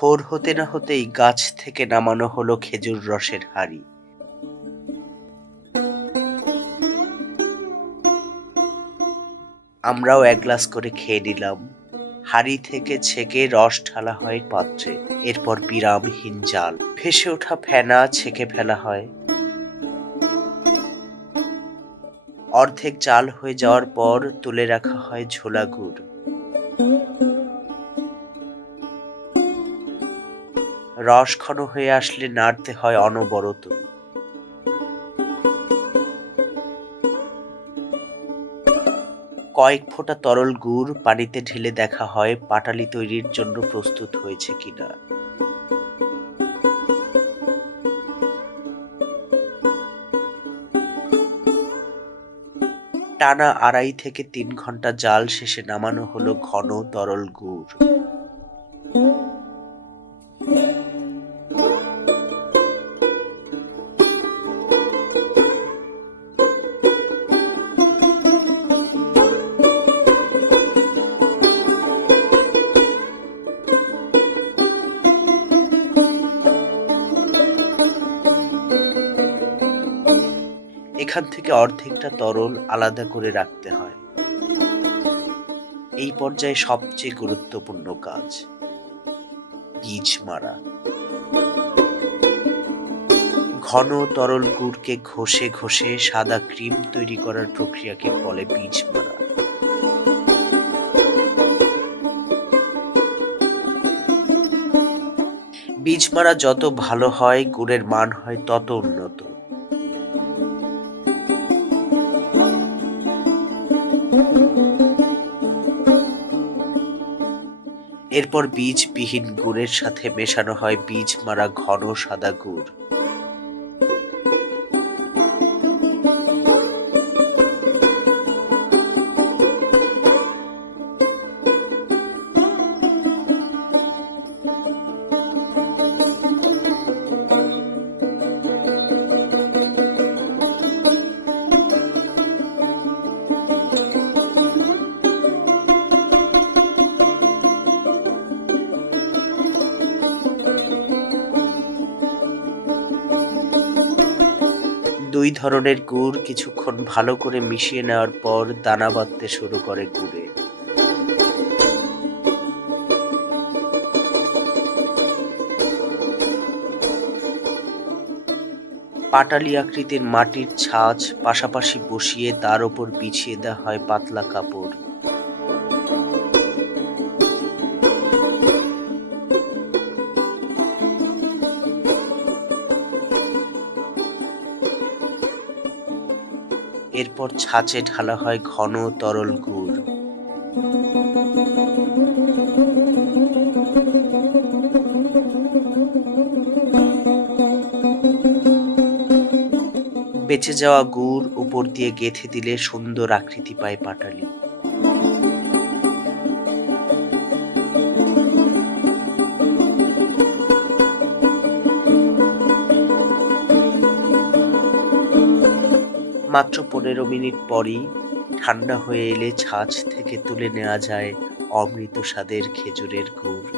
ভোর হতে না হতেই গাছ থেকে নামানো হলো খেজুর রসের হাঁড়ি। আমরাও এক গ্লাস করে খেয়ে নিলাম। হাঁড়ি থেকে ছেঁকে রস ঢালা হয় পাত্রে। এরপর বিরামহীন জাল, ভেসে ওঠা ফেনা ছেঁকে ফেলা হয়। অর্ধেক জাল হয়ে যাওয়ার পর তুলে রাখা হয় ঝোলা গুড়। রস ঘন হয়ে আসলে নাড়তে হয় অনবরত। কয়েক ফোঁটা তরল গুড় পানিতে ঢেলে দেখা হয় পাটালি তৈরির জন্য প্রস্তুত হয়েছে কিনা। টানা ২.৫ থেকে ৩ ঘন্টা জাল শেষে নামানো হলো ঘন তরল গুড়। এখান থেকে অর্ধেকটা তরল আলাদা করে রাখতে হয়। এই পর্যায়ে সবচেয়ে গুরুত্বপূর্ণ কাজ, বীজ মারা। ঘন তরল গুড়কে ঘষে ঘষে সাদা ক্রিম তৈরি করার প্রক্রিয়াকে বলে বীজ মারা। বীজ মারা যত ভালো হয়, গুড়ের মান হয় তত উন্নত। এরপর বীজবিহীন গুড়ের সাথে মেশানো হয় বীজ মারা ঘন সাদা গুড়। দুই ধরনের গুড় কিছুক্ষণ ভালো করে মিশিয়ে নেওয়ার পর দানা বাঁধতে শুরু করে গুড়ে। পাটালি আকৃতির মাটির ছাঁচ পাশাপাশি বসিয়ে তার ওপর বিছিয়ে দেওয়া হয় পাতলা কাপড়। এরপর ছাঁচে ঢালা হয় ঘন তরল গুড়। বেঁচে যাওয়া গুড় উপর দিয়ে গেঁথে দিলে সুন্দর আকৃতি পায় পাটালি। মাত্র ১৫ মিনিট পরই ঠান্ডা হয়ে এলে ছাঁচ থেকে তুলে নেওয়া যায় অমৃত স্বাদের খেজুরের গুড়।